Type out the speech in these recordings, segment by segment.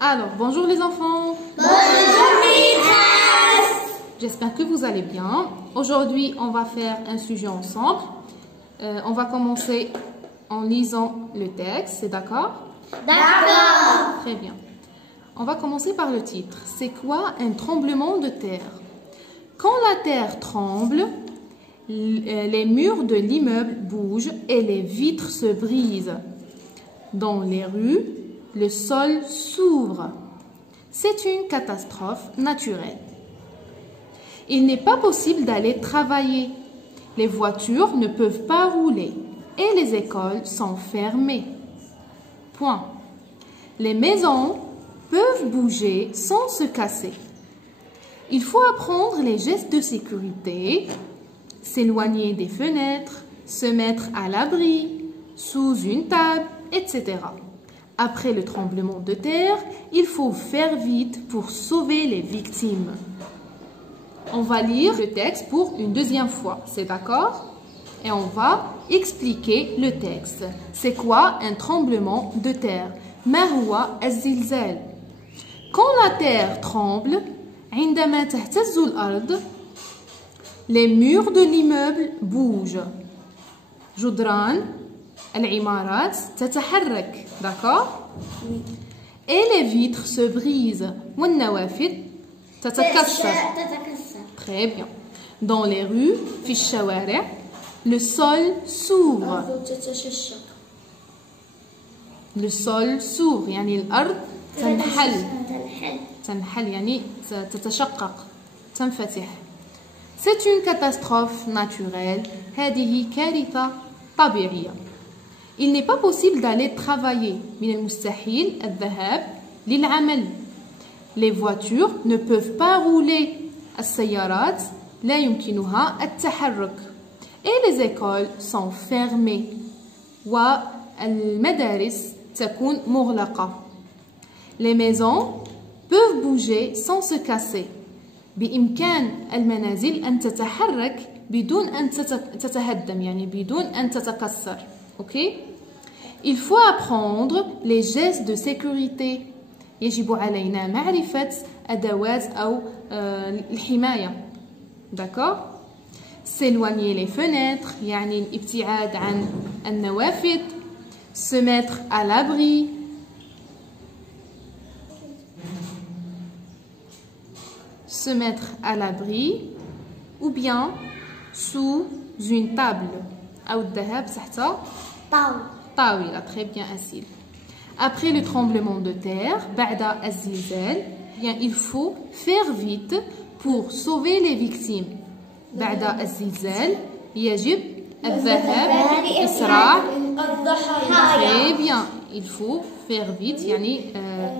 Alors, bonjour les enfants. Bonjour maîtresse. J'espère que vous allez bien. Aujourd'hui, on va faire un sujet ensemble. On va commencer en lisant le texte, c'est d'accord? D'accord. Très bien. On va commencer par le titre. C'est quoi un tremblement de terre? Quand la terre tremble, les murs de l'immeuble bougent et les vitres se brisent. Dans les rues, le sol s'ouvre. C'est une catastrophe naturelle. Il n'est pas possible d'aller travailler. Les voitures ne peuvent pas rouler et les écoles sont fermées. Point. Les maisons peuvent bouger sans se casser. Il faut apprendre les gestes de sécurité, s'éloigner des fenêtres, se mettre à l'abri, sous une table, etc. Après le tremblement de terre, il faut faire vite pour sauver les victimes. On va lire le texte pour une deuxième fois, c'est d'accord? Et on va expliquer le texte. C'est quoi un tremblement de terre? ما هو الزلزال؟ Quand la terre tremble, عندما تهتز الأرض, les murs de l'immeuble bougent. جدران العمارات تتحرك، d'accord? Oui. Et les vitres se brisent. والنوافذ تتكسر. Très bien. Dans les rues, في الشوارع, le sol s'ouvre. Le sol s'ouvre يعني الأرض تنحل يعني تتشقق تنفتح. C'est une catastrophe naturelle. هذه كارثة طبيعية. Il n'est pas possible d'aller travailler. من المستحيل الذهاب للعمل. Les voitures ne peuvent pas rouler. السيارات لا يمكنها التحرك. Et les écoles sont fermées. والمدارس تكون مغلقة. Les maisons peuvent bouger sans se casser. بإمكان المنازل أن تتحرك بدون أن تتهدم يعني بدون أن تتكسر. OK? Il faut apprendre les gestes de sécurité. يجب علينا معرفة أدوات أو الحماية. D'accord? S'éloigner les fenêtres يعني الابتعاد عن النوافذ. Se mettre à l'abri. Se mettre à l'abri ou bien sous une table. أو الذهاب تحت طاولة. Très bien, Asil. Après le tremblement de terre, بعد الزلزال, il faut faire vite pour sauver les victimes. بعد الزلزال يجب الذهاب إسراع. Très bien, il faut faire vite يعني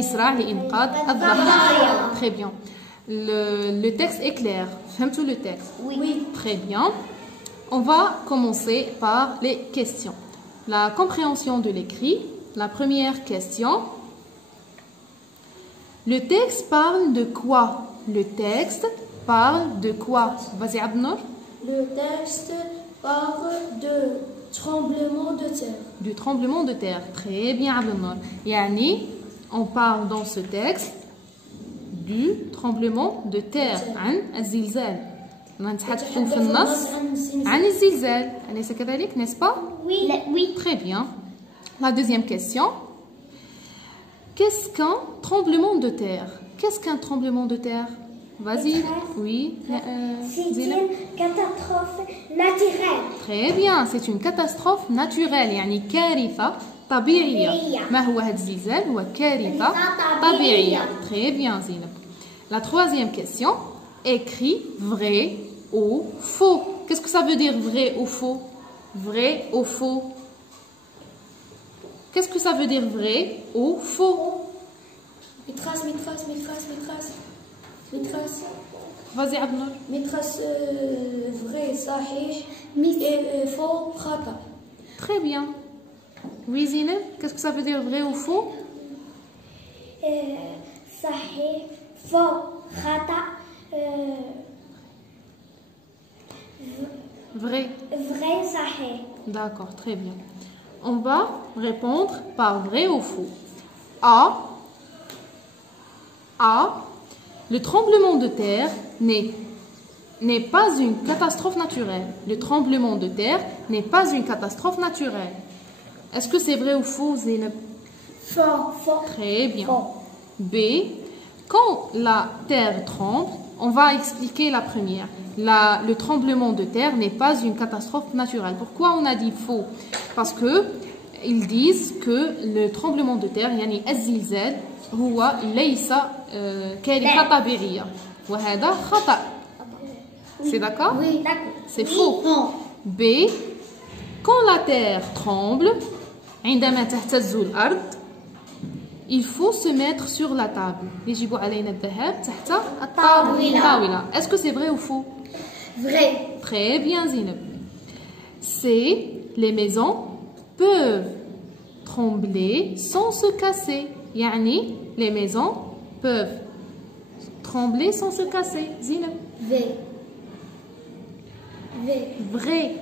إسراع لإنقاذ الضحايا. Très bien. Le texte est clair. فهمتوا le texte? Oui. Très bien. On va commencer par les questions. La compréhension de l'écrit. La première question. Le texte parle de quoi? Le texte parle de quoi? Vas-y, Abdenour. Le texte parle de tremblement de terre. Du tremblement de terre. Très bien, Abdenour. Yani, on parle dans ce texte du tremblement de terre. عن الزلزال. نتحدث في النص عن الزلزال. أليس كذلك, n'est-ce pas? Oui. Très bien. La deuxième question. Qu'est-ce qu'un tremblement de terre? Qu'est-ce qu'un tremblement de terre? Vas-y. Oui. C'est une catastrophe naturelle. Très bien. C'est une catastrophe naturelle. يعني كارثة طبيعية. ما هو هذا الزلزال؟ هو كارثة طبيعية. Très bien, Zineb. La troisième question. Écrit vrai ou faux. Qu'est-ce que ça veut dire vrai ou faux? Vrai ou faux? Qu'est-ce que ça veut dire vrai ou faux? Maîtresse. Vas-y, Abdenour. Maîtresse, vrai, صحيح. Et faux, خطأ. Très bien. Oui, Zineb, qu'est-ce que ça veut dire vrai ou faux? صحيح faux خطأ Vrai. vrai صحيح D'accord, très bien. On va répondre par vrai ou faux. A. Le tremblement de terre n'est pas une catastrophe naturelle. Le tremblement de terre n'est pas une catastrophe naturelle. Est-ce que c'est vrai ou faux, Zeynep? faux Très bien. faux B. Quand la terre tremble, on va expliquer la première. Le tremblement de terre n'est pas une catastrophe naturelle. Pourquoi on a dit faux? Parce que ils disent que le tremblement de terre, يعني الزلزال هو ليس كارثة طبيعية وهذا خطأ. C'est d'accord? oui d'accord C'est faux. B. Quand la terre tremble, عندما تهتز الأرض, il faut se mettre sur la table. يجب علينا الذهاب تحت الطاولة. Est-ce que c'est vrai ou faux? vrai Très bien, Zineb. C. Les maisons peuvent trembler sans se casser. Yani, les maisons peuvent trembler sans se casser. Zineb. vrai Vrai. vrai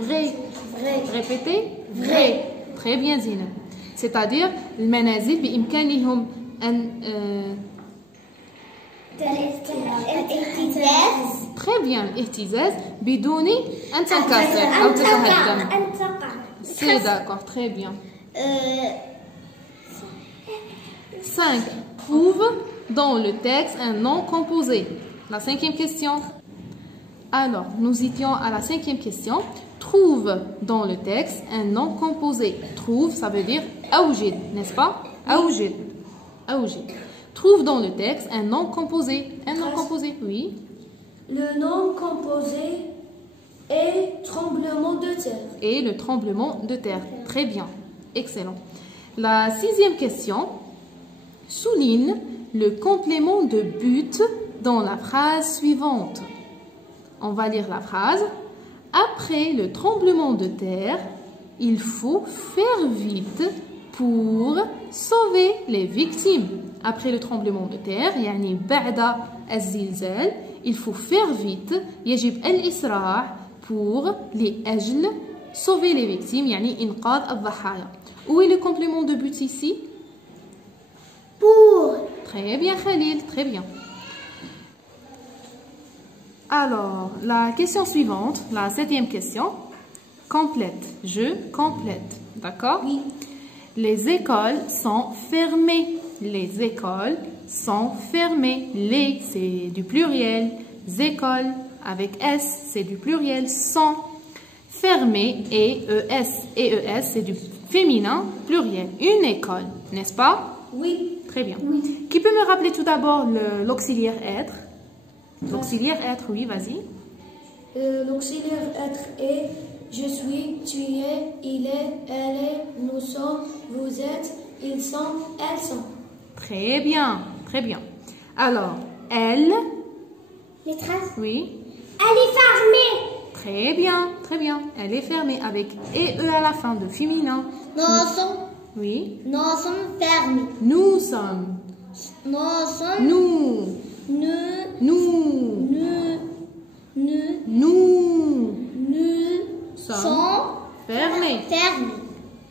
Vrai. vrai Répétez. Vrai. Très bien, Zineb. C'est-à-dire, المنازل بإمكانهم أن الاهتزاز très bien الاهتزاز بدون أن تنكسر أو تتهدم. أن تقع C'est d'accord, très bien. 5. Trouve dans le texte un nom composé. La cinquième question. Alors, nous étions à la cinquième question. Trouve dans le texte un nom composé. Trouve, ça veut dire أوجد, n'est-ce pas? أوجد. أوجد. Trouve dans le texte un nom composé. Un nom composé, oui. Le nom composé est tremblement de terre. Et le tremblement de terre. Très bien. Excellent. La sixième question. Souligne le complément de but dans la phrase suivante. On va lire la phrase. Après le tremblement de terre, il faut faire vite pour sauver les victimes. Après le tremblement de terre, يعني بعد الزلزال, il faut faire vite, يجب الإسراع pour لأجل sauver les victimes, يعني إنقاذ الضحايا. Où est le complément de but ici? pour Très bien, Khalil, très bien. Alors, la question suivante, la septième question, complète. Je complète, d'accord? Oui. Les écoles sont fermées. Les écoles sont fermées. Les, c'est du pluriel. Écoles, avec S, c'est du pluriel. Sont fermées. Et ES. Et ES, c'est du féminin pluriel. Une école, n'est-ce pas? Oui. Très bien. Oui. Qui peut me rappeler tout d'abord l'auxiliaire être? L'auxiliaire être, oui, vas-y. L'auxiliaire être est je suis, tu es, il est, elle est, nous sommes, vous êtes, ils sont, elles sont. Très bien, très bien. Alors, elle, les traces oui. elle est fermée Très bien, très bien. Elle est fermée avec E à la fin de féminin. nous sommes fermés Nous sommes. nous sommes Nous. nous Sommes fermés. fermés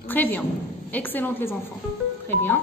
Très bien. Excellentes les enfants. Très bien.